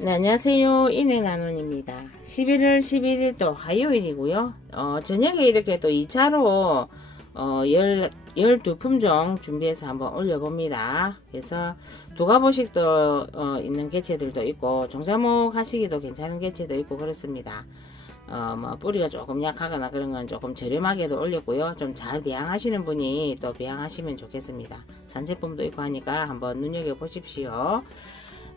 네, 안녕하세요. 인행나눈입니다. 11월 11일 또 화요일이고요. 어, 저녁에 이렇게 또 2차로 어, 열, 12품종 준비해서 한번 올려봅니다. 그래서 두가보식도 어, 있는 개체들도 있고 종자목 하시기도 괜찮은 개체도 있고 그렇습니다. 어, 뭐 뿌리가 조금 약하거나 그런 건 조금 저렴하게도 올렸고요. 좀 잘 배양하시는 분이 또 배양하시면 좋겠습니다. 산제품도 있고 하니까 한번 눈여겨보십시오.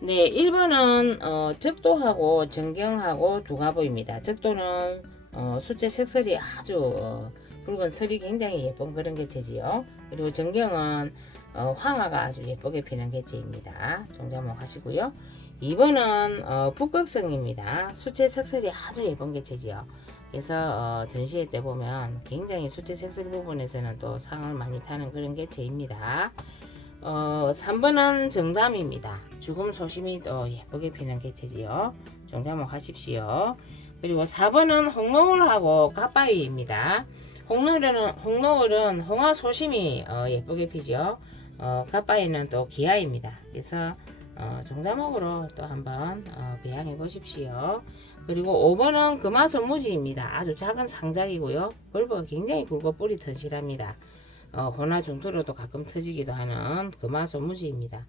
네, 1번은 어, 적도하고 정경하고 두가보입니다. 적도는 어, 숫제 색설이 아주 어, 붉은 설이 굉장히 예쁜 그런 개체지요. 그리고 정경은 어, 황화가 아주 예쁘게 피는 개체입니다. 종자목 하시고요. 2번은 어, 북극성입니다. 수채 색설이 아주 예쁜 개체지요. 그래서 어, 전시회 때 보면 굉장히 수채 색설 부분에서는 또 상을 많이 타는 그런 개체입니다. 어, 3번은 정담입니다. 죽음 소심이 또 예쁘게 피는 개체지요. 종자목 하십시오. 그리고 4번은 홍노을하고 갓바위입니다. 홍노을은, 홍노을은 홍화 소심이 어, 예쁘게 피죠. 어, 갓바위는 또 기아입니다. 그래서 어, 종자목으로 또 한번 어, 배양해 보십시오. 그리고 5번은 금화소무지입니다. 아주 작은 상작이고요. 벌브가 굉장히 굵고 뿌리 튼실합니다. 어, 호나 중투로도 가끔 터지기도 하는 금화소 무지입니다.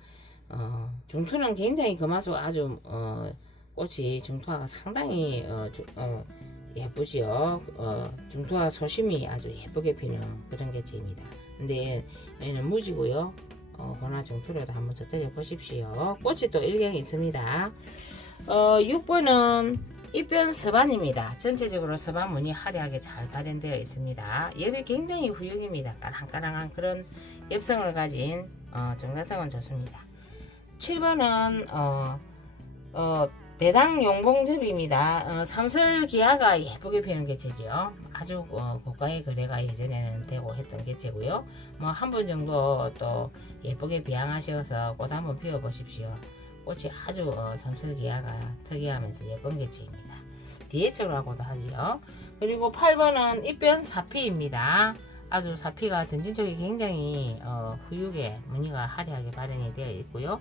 어, 중투는 굉장히 금화소 아주 어, 꽃이 중투화가 상당히 어, 주- 어, 예쁘지요. 어, 중투화 소심이 아주 예쁘게 피는 그런 개체입니다. 근데 얘는 무지고요. 어, 호나 중투로도 한번 터뜨려 보십시오. 꽃이 또 일경이 있습니다. 어, 6번은 입변 서반입니다. 전체적으로 서반 무늬 화려하게 잘 발현되어 있습니다. 엽이 굉장히 후육입니다. 까랑까랑한 그런 엽성을 가진 어, 정자성은 좋습니다. 7번은 어, 어, 대당 용봉접입니다. 어, 삼설 기아가 예쁘게 피는 개체지요. 아주 어, 고가의 거래가 예전에는 되고 했던 개체고요. 뭐한번 정도 또 예쁘게 비양하셔서 꽃 한번 피워 보십시오. 꽃이 아주 어, 삼설기아가 특이하면서 예쁜 개체입니다. 디에처라고도 하지요. 그리고 8번은 입변 사피입니다. 아주 사피가 전진 쪽이 굉장히 어, 후육에 무늬가 화려하게 발현이 되어 있고요.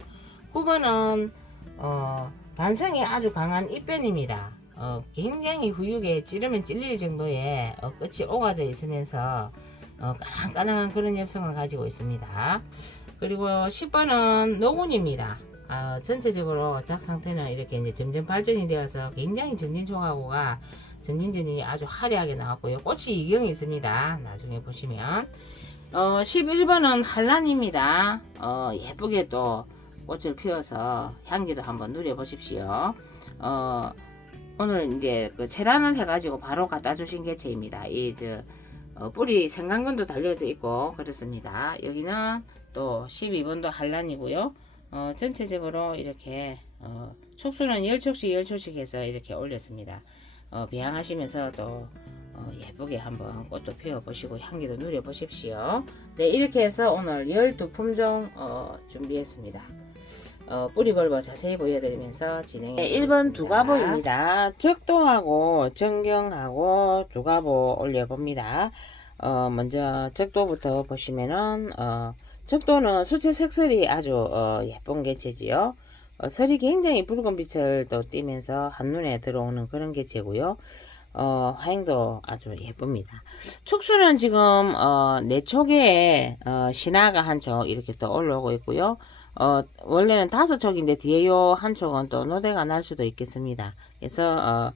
9번은 어, 반성이 아주 강한 입변입니다. 어, 굉장히 후육에 찌르면 찔릴 정도의 어, 끝이 오가져 있으면서 어, 까랑까랑한 그런 엽성을 가지고 있습니다. 그리고 10번은 노군입니다. 아, 전체적으로 작 상태는 이렇게 이제 점점 발전이 되어서 굉장히 전진초하고가 전진전진이 아주 화려하게 나왔고요. 꽃이 이경이 있습니다. 나중에 보시면. 어, 11번은 한란입니다. 어, 예쁘게 또 꽃을 피워서 향기도 한번 누려보십시오. 어, 오늘 이제 그 체란을 해가지고 바로 갖다 주신 개체입니다. 이, 저, 어, 뿌리 생강근도 달려져 있고 그렇습니다. 여기는 또 12번도 한란이고요. 어, 전체적으로 이렇게 어, 촉수는 10촉씩 10촉씩 해서 이렇게 올렸습니다. 어, 배양하시면서 또 어, 예쁘게 한번 꽃도 피워보시고 향기도 누려보십시오. 네, 이렇게 해서 오늘 12품종 어, 준비했습니다. 어, 뿌리벌버 자세히 보여드리면서 진행해 네, 1번 두가보입니다. 적도하고 정경하고 두가보 올려봅니다. 어, 먼저 적도부터 보시면은 어, 적도는 수채 색설이 아주 어, 예쁜 개체지요. 어, 설이 굉장히 붉은 빛을 또 띠면서 한눈에 들어오는 그런 개체고요. 어, 화행도 아주 예쁩니다. 촉수는 지금 어, 네 촉에 어, 신화가 한 촉 이렇게 또 올라오고 있고요. 어, 원래는 다섯 촉인데 뒤에 요 한 촉은 또 노대가 날 수도 있겠습니다. 그래서 어,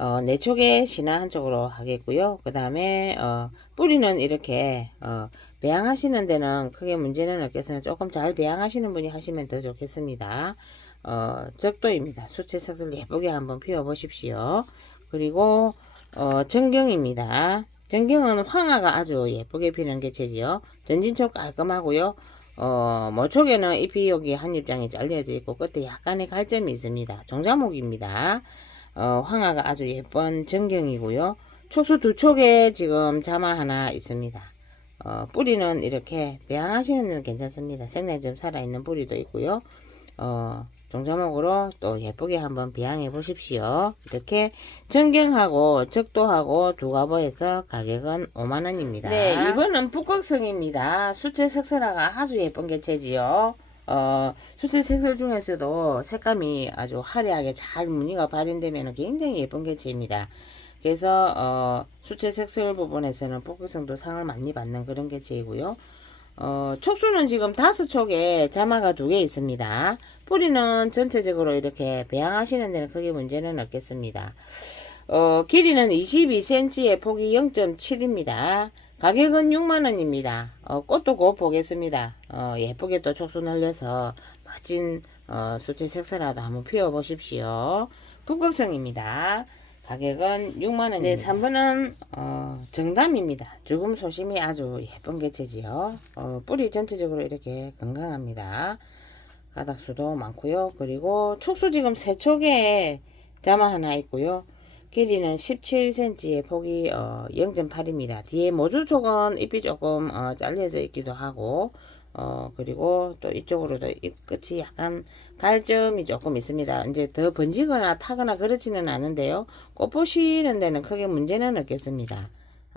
어, 네 촉에 신화 한 촉으로 하겠고요. 그 다음에 어, 뿌리는 이렇게 어, 배양하시는 데는 크게 문제는 없겠으나 조금 잘 배양하시는 분이 하시면 더 좋겠습니다. 어, 적도입니다. 수채 색을 예쁘게 한번 피워 보십시오. 그리고 어, 정경입니다. 정경은 황화가 아주 예쁘게 피는 개체지요. 전진촉 깔끔하고요. 어, 모촉에는 잎이 여기 한 입장이 잘려져 있고 끝에 약간의 갈점이 있습니다. 종자목입니다. 어, 황화가 아주 예쁜 정경이고요. 촉수 두 촉에 지금 자마 하나 있습니다. 어, 뿌리는 이렇게 배양하시는 데는 괜찮습니다. 생내 좀 살아있는 뿌리도 있고요. 어, 종자목으로 또 예쁘게 한번 배양해 보십시오. 이렇게 정경하고 적도하고 두가보에서 가격은 5만원입니다. 네, 이번은 북극성입니다. 수채 석설화가 아주 예쁜 개체지요. 어, 수채 색설 중에서도 색감이 아주 화려하게 잘 무늬가 발현되면 굉장히 예쁜 개체입니다. 그래서 어, 수채 색설 부분에서는 복귀성도 상을 많이 받는 그런 개체이고요. 어, 촉수는 지금 다섯 촉에 자마가 두 개 있습니다. 뿌리는 전체적으로 이렇게 배양하시는 데는 크게 문제는 없겠습니다. 어, 길이는 22cm에 폭이 0.7입니다. 가격은 6만원입니다. 어, 꽃도 곧 보겠습니다. 어, 예쁘게 또 촉수 날려서 멋진 어, 수채 색소라도 한번 피워보십시오. 북극성입니다. 가격은 6만원. 네, 3번은 어, 정담입니다. 죽음 소심이 아주 예쁜 개체지요. 어, 뿌리 전체적으로 이렇게 건강합니다. 가닥수도 많고요. 그리고 촉수 지금 세 촉에 자마 하나 있고요. 길이는 17cm의 폭이 어, 0.8입니다. 뒤에 모주촉은 잎이 조금 어, 잘려져 있기도 하고 어, 그리고 또 이쪽으로도 잎 끝이 약간 갈점이 조금 있습니다. 이제 더 번지거나 타거나 그렇지는 않은데요. 꽃 보시는 데는 크게 문제는 없겠습니다.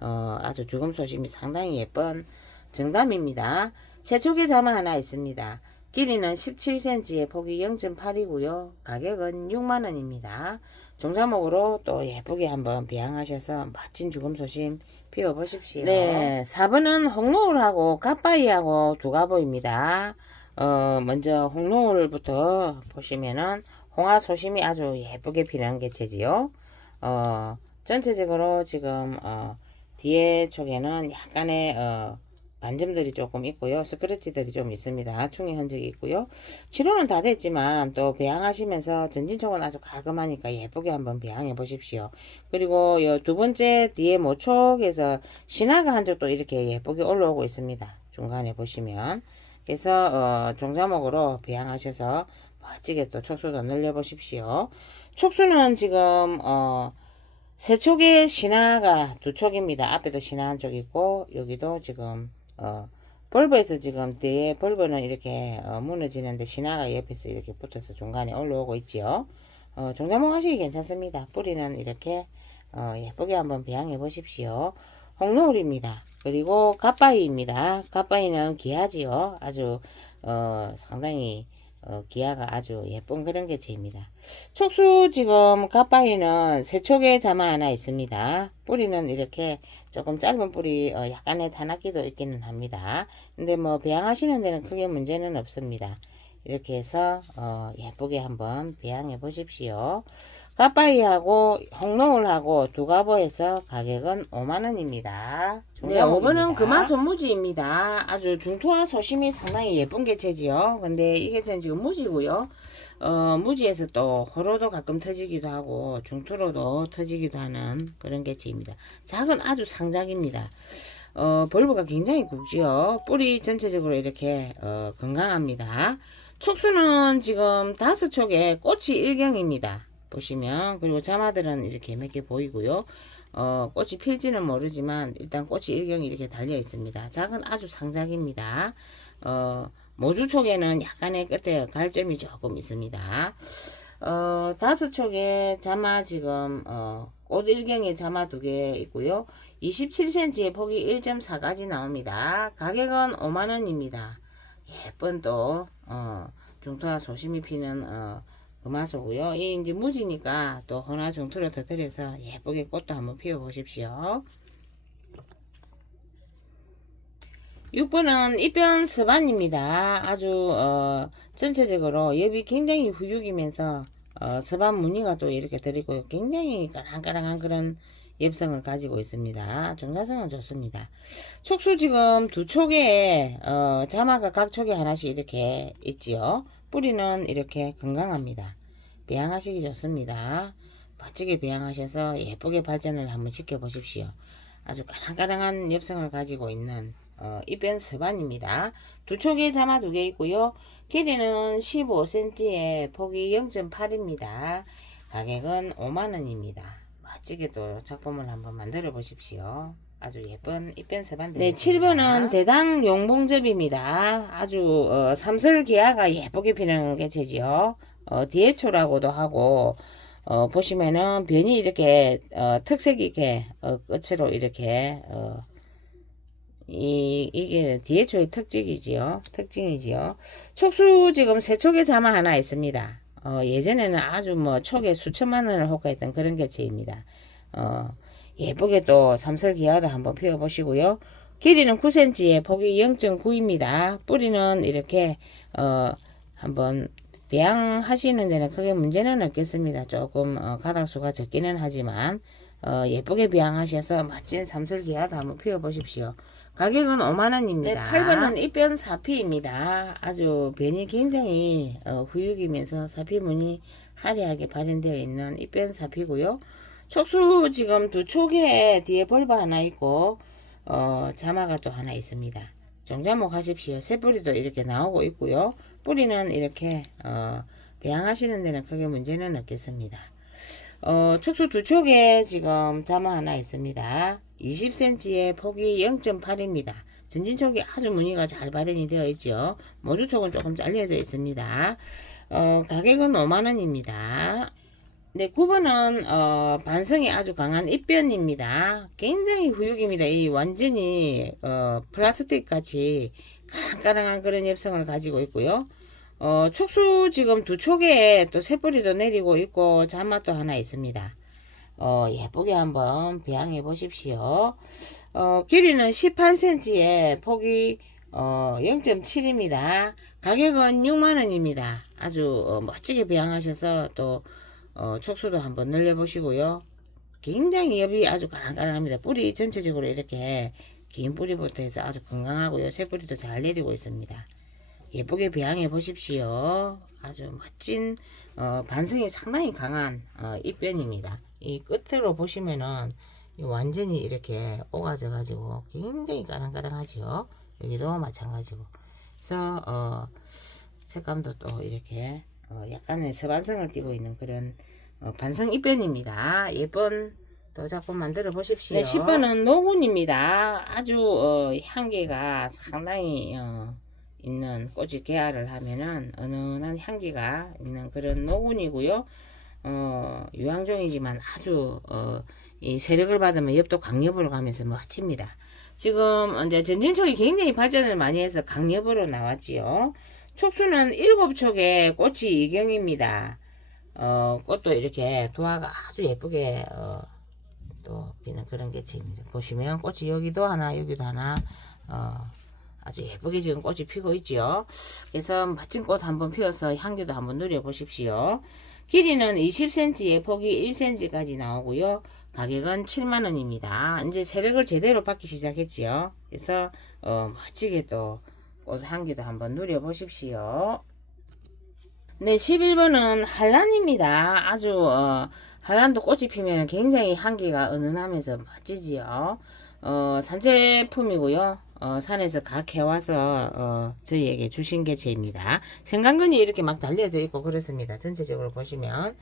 어, 아주 죽음 소심이 상당히 예쁜 정담입니다. 세촉의 자마 하나 있습니다. 길이는 17cm에 폭이 0.8이고요. 가격은 6만원입니다. 종자목으로 또 예쁘게 한번 비양하셔서 멋진 죽음 소심 피워보십시오. 네, 4번은 홍노을하고 갓바이하고 두 가보입니다. 어, 먼저 홍노을부터 보시면은 홍화 소심이 아주 예쁘게 피는 개체지요. 어, 전체적으로 지금 어, 뒤에 쪽에는 약간의 어, 반점들이 조금 있고요. 스크래치들이 좀 있습니다. 충의 흔적이 있고요. 치료는 다 됐지만 또 배양하시면서 전진촉은 아주 깔끔하니까 예쁘게 한번 배양해 보십시오. 그리고 이두 번째 뒤에 모촉에서 신화가 한 쪽도 이렇게 예쁘게 올라오고 있습니다. 중간에 보시면. 그래서 어, 종자목으로 배양하셔서 멋지게 또 촉수도 늘려 보십시오. 촉수는 지금 어, 세 촉의 신화가 두 촉입니다. 앞에도 신화 한 쪽 있고 여기도 지금 어, 벌브에서 지금 뒤에 벌브는 이렇게 어, 무너지는데 신화가 옆에서 이렇게 붙어서 중간에 올라오고 있지요. 어, 종자목 하시기 괜찮습니다. 뿌리는 이렇게 어, 예쁘게 한번 배양해 보십시오. 홍노을입니다. 그리고 갓바위입니다. 갓바위는 귀하지요. 아주 어, 상당히 어, 기아가 아주 예쁜 그런 개체입니다. 촉수 지금 갓바위는 세 촉의 자마 하나 있습니다. 뿌리는 이렇게 조금 짧은 뿌리 어, 약간의 단악기도 있기는 합니다. 근데 뭐 배양하시는 데는 크게 문제는 없습니다. 이렇게 해서 어, 예쁘게 한번 배양해 보십시오. 갓바위하고 홍노을하고 두 가보에서 가격은 5만원입니다. 네, 5번은 금화 손무지입니다. 아주 중투와 소심이 상당히 예쁜 개체지요. 근데 이 개체는 지금 무지고요. 어, 무지에서 또 호로도 가끔 터지기도 하고 중투로도 터지기도 하는 그런 개체입니다. 작은 아주 상작입니다. 어, 벌브가 굉장히 굵지요. 뿌리 전체적으로 이렇게 어, 건강합니다. 촉수는 지금 다섯 촉에 꽃이 일경입니다. 보시면 그리고 자마들은 이렇게 몇 개 보이고요. 어, 꽃이 필지는 모르지만 일단 꽃이 일경이 이렇게 달려 있습니다. 작은 아주 상작입니다. 어, 모주 촉에는 약간의 끝에 갈점이 조금 있습니다. 어, 다섯 촉에 자마 지금 어, 꽃 일경에 자마 두 개 있고요. 27cm의 폭이 1.4까지 나옵니다. 가격은 5만원입니다. 예쁜 또 어, 중토와 소심이 피는 어, 금화소고요. 이 이제 무지니까 또 하나 중투를 터뜨려서 예쁘게 꽃도 한번 피워 보십시오. 6번은 입변 서반입니다. 아주 어, 전체적으로 엽이 굉장히 후육이면서 어, 서반 무늬가 또 이렇게 들이고 굉장히 까랑까랑한 그런 엽성을 가지고 있습니다. 종사성은 좋습니다. 촉수 지금 두 촉에 어, 자마가 각 촉에 하나씩 이렇게 있지요. 뿌리는 이렇게 건강합니다. 배양하시기 좋습니다. 멋지게 배양하셔서 예쁘게 발전을 한번 시켜보십시오. 아주 까랑까랑한 엽성을 가지고 있는 어, 입변 서반입니다. 두 촉에 자마 두 개 있고요. 길이는 15cm에 폭이 0.8입니다. 가격은 5만원입니다. 멋지게 또 작품을 한번 만들어 보십시오. 아주 예쁜 입변 서반 네, 7번은 대당 용봉접입니다. 아주 어, 삼설 기아가 예쁘게 피는 개체지요. 어, 디에초라고도 하고 어, 보시면은 변이 이렇게 어, 특색 있게 어, 끝으로 이렇게 어, 이, 이게 DHO의 특징이지요. 특징이지요. 촉수 지금 세 촉의 자마 하나 있습니다. 어, 예전에는 아주 뭐 촉에 수천만 원을 호가했던 그런 개체입니다. 어, 예쁘게 또 삼설기아도 한번 피워보시고요. 길이는 9cm에 폭이 0.9입니다. 뿌리는 이렇게 어, 한번 배양하시는 데는 크게 문제는 없겠습니다. 조금 어, 가닥수가 적기는 하지만 어, 예쁘게 배양하셔서 멋진 삼설기아도 한번 피워보십시오. 가격은 5만원입니다. 네, 8번은 입변 사피입니다. 아주 변이 굉장히 어, 후육이면서 사피무늬 화려하게 발현되어 있는 입변 사피고요. 촉수 지금 두 촉에 뒤에 벌바 하나 있고 어, 자마가 또 하나 있습니다. 종자목 하십시오. 새뿌리도 이렇게 나오고 있고요. 뿌리는 이렇게 어, 배양하시는 데는 크게 문제는 없겠습니다. 어, 촉수 두 촉에 지금 자마 하나 있습니다. 20cm의 폭이 0.8입니다. 전진촉이 아주 무늬가 잘 발현이 되어 있죠. 모주촉은 조금 잘려져 있습니다. 어, 가격은 5만원입니다. 네, 9번은 어, 반성이 아주 강한 입변입니다. 굉장히 후육입니다. 이 완전히 어, 플라스틱 같이 까랑까랑한 그런 엽성을 가지고 있고요. 어, 촉수 지금 두 촉에 또 새뿌리도 내리고 있고 잔맛도 하나 있습니다. 어, 예쁘게 한번 배양해 보십시오. 어, 길이는 18cm에 폭이 어, 0.7입니다. 가격은 6만원입니다. 아주 어, 멋지게 배양하셔서 또 어, 촉수도 한번 늘려보시고요. 굉장히 엽이 아주 까랑까랑합니다. 뿌리 전체적으로 이렇게 긴 뿌리부터 해서 아주 건강하고요. 새뿌리도 잘 내리고 있습니다. 예쁘게 배양해 보십시오. 아주 멋진 어, 반성이 상당히 강한 어, 입변입니다. 이 끝으로 보시면은 완전히 이렇게 오가져 가지고 굉장히 까랑까랑하죠. 여기도 마찬가지고. 그래서 어, 색감도 또 이렇게 어, 약간의 서반성을 띠고 있는 그런 어, 반성 입변입니다. 예쁜 또 작품 만들어 보십시오. 네, 10번은 노군입니다. 아주 어, 향기가 상당히 어, 있는 꽃이 개화를 하면은 은은한 향기가 있는 그런 노군이고요. 어, 유황종이지만 아주 어, 이 세력을 받으면 엽도 강엽으로 가면서 멋집니다. 지금 이제 전진촉이 굉장히 발전을 많이 해서 강엽으로 나왔지요. 촉수는 7촉에 꽃이 이경입니다. 어, 꽃도 이렇게 도화가 아주 예쁘게 어, 또 피는 그런 개체입니다. 보시면 꽃이 여기도 하나 여기도 하나 어, 아주 예쁘게 지금 꽃이 피고 있지요. 그래서 멋진 꽃 한번 피워서 향기도 한번 누려보십시오. 길이는 20cm에 폭이 1cm까지 나오고요. 가격은 7만원입니다. 이제 세력을 제대로 받기 시작했지요. 그래서 어, 멋지게 또꽃 향기도 한번 누려보십시오. 네, 11번은 한란입니다. 아주 어, 한란도 꽃이 피면 굉장히 향기가 은은하면서 멋지지요. 어, 산제품이고요. 어, 산에서 각 해와서 어, 저희에게 주신 개체입니다. 생강근이 이렇게 막 달려져 있고 그렇습니다. 전체적으로 보시면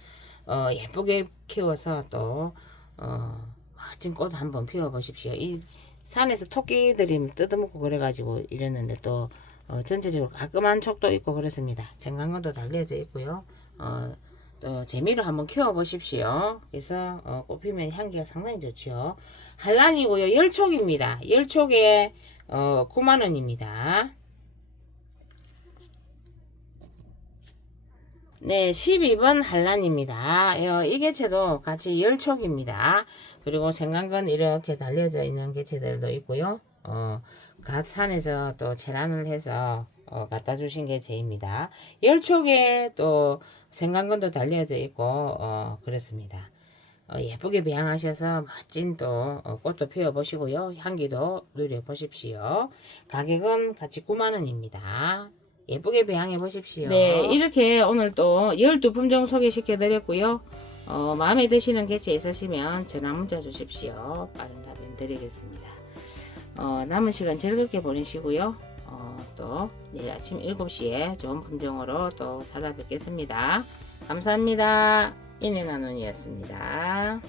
어, 예쁘게 키워서 또 어, 멋진 꽃 한번 피워 보십시오. 이 산에서 토끼들이 뜯어먹고 그래가지고 이랬는데 또 어, 전체적으로 깔끔한 촉도 있고 그렇습니다. 생강근도 달려져 있고요. 어, 또 재미로 한번 키워 보십시오. 그래서 어, 꽃피면 향기가 상당히 좋죠. 한란이고요. 열촉입니다. 열촉에 어, 9만원입니다. 네, 12번 한란입니다. 어, 이 개체도 같이 열촉입니다. 그리고 생강근 이렇게 달려져 있는 개체들도 있고요. 어, 갓 산에서 또 체란을 해서 어, 갖다 주신 개체입니다. 열촉에 또 생강근도 달려져 있고 어, 그렇습니다. 어, 예쁘게 배양하셔서 멋진 또 어, 꽃도 피워 보시고요. 향기도 누려 보십시오. 가격은 같이 9만원입니다. 예쁘게 배양해 보십시오. 네, 이렇게 오늘 또 12품종 소개시켜 드렸고요. 어, 마음에 드시는 개체 있으시면 전화 문자 주십시오. 빠른 답변 드리겠습니다. 어, 남은 시간 즐겁게 보내시고요. 어, 또 내일 아침 7시에 좋은 품종으로 또 찾아뵙겠습니다. 감사합니다. 인해나눈이었습니다.